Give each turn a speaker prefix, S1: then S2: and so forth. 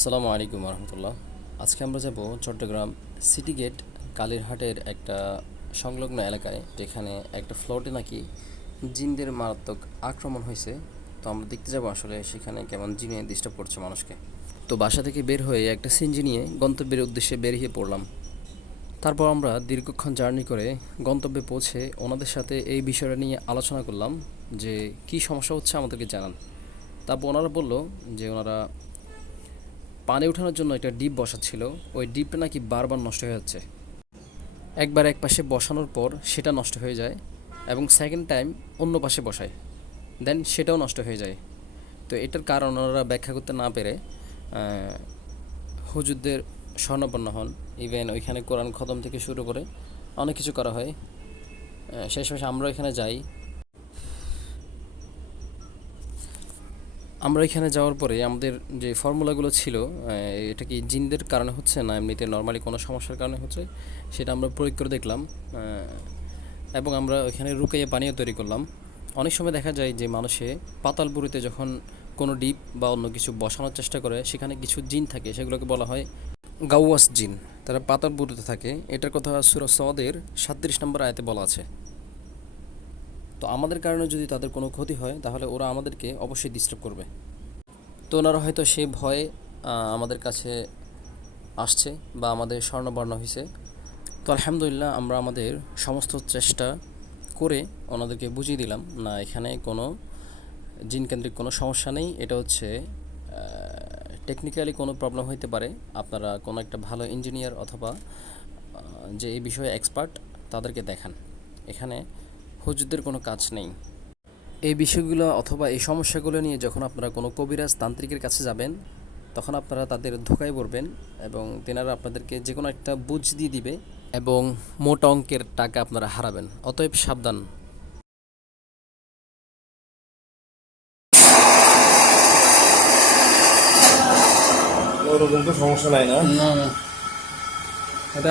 S1: আসসালামু আলাইকুম রহমতুল্লাহ আজকে আমরা যাব চট্টগ্রাম সিটি গেট, কালীরহাটের একটা সংলগ্ন এলাকায়, যেখানে একটা ফ্লোটে নাকি জিনদের মারাত্মক আক্রমণ হয়েছে। তো আমরা দেখতে যাব আসলে সেখানে কেমন জিনে ডিস্টার্ব করছে মানুষকে। তো বাসা থেকে বের হয়ে একটা সিনজি নিয়ে গন্তব্যের উদ্দেশ্যে বেরিয়ে পড়লাম। তারপর আমরা দীর্ঘক্ষণ জার্নি করে গন্তব্যে পৌঁছে ওনাদের সাথে এই বিষয়টা নিয়ে আলোচনা করলাম যে কি সমস্যা হচ্ছে আমাদেরকে জানান। তারপর ওনারা বলল যে ওনারা পানি ওঠানোর জন্য একটা ডিপ বসাচ্ছিল। ওই ডিপটা নাকি বারবার নষ্ট হয়ে যাচ্ছে। একবার এক পাশে বসানোর পর সেটা নষ্ট হয়ে যায় এবং সেকেন্ড টাইম অন্য পাশে বসায়। দেন সেটাও নষ্ট হয়ে যায়। তো এটার কারণ ওনারা ব্যাখ্যা করতে না পেরে হুজুরদের স্বর্ণপন্ন হন। ইভেন ওইখানে কোরআন খতম থেকে শুরু করে অনেক কিছু করা হয়। আহ, শেষমেশ আমরা ওইখানে যাই। আমরা এখানে যাওয়ার পরে আমাদের যে ফর্মুলাগুলো ছিল এটা কি জিনদের কারণে হচ্ছে না এমনিতে নর্মালি কোনো সমস্যার কারণে হচ্ছে, সেটা আমরা প্রয়োগ করে দেখলাম এবং আমরা ওইখানে রুকাইয়ে পানীয় তৈরি করলাম। অনেক সময় দেখা যায় যে মানুষে পাতালপুরিতে যখন কোনো ডিপ বা অন্য কিছু বসানোর চেষ্টা করে, সেখানে কিছু জিন থাকে, সেগুলোকে বলা হয় গাউয়াস জিন। তারা পাতালপুরিতে থাকে। এটার কথা সুরা সদের সাতত্রিশ নম্বর আয়তে বলা আছে। তো আমাদের কারণে যদি তাদের কোনো ক্ষতি হয়, তাহলে ওরা আমাদেরকে অবশ্যই ডিস্টার্ব করবে। তো ওনারা হয়তো সেই ভয়ে আমাদের কাছে আসছে বা আমাদের স্বর্ণবর্ণ হয়েছে তো আলহামদুলিল্লাহ আমরা আমাদের সমস্ত চেষ্টা করে ওনাদেরকে বুঝিয়ে দিলাম, না, এখানে কোনো জিনকেন্দ্রিক কোনো সমস্যা নেই। এটা হচ্ছে টেকনিক্যালি কোনো প্রবলেম হইতে পারে। আপনারা কোনো একটা ভালো ইঞ্জিনিয়ার অথবা যে এই বিষয়ে এক্সপার্ট তাদেরকে দেখান। এখানে হুজুরদের কোনো কাজ নেই। এই বিষয়গুলো অথবা এই সমস্যাগুলো নিয়ে যখন আপনারা কোনো কবিরাজ তান্ত্রিকের কাছে যাবেন তখন আপনারা তাদের ধোকায় পড়বেন এবং তেনারা আপনাদেরকে যে কোনো একটা বুঝ দিয়ে দিবে এবং মোট অঙ্কের টাকা আপনারা হারাবেন। অতএব সাবধান।
S2: ওরকম তো সমস্যা নাই না
S1: না। এটা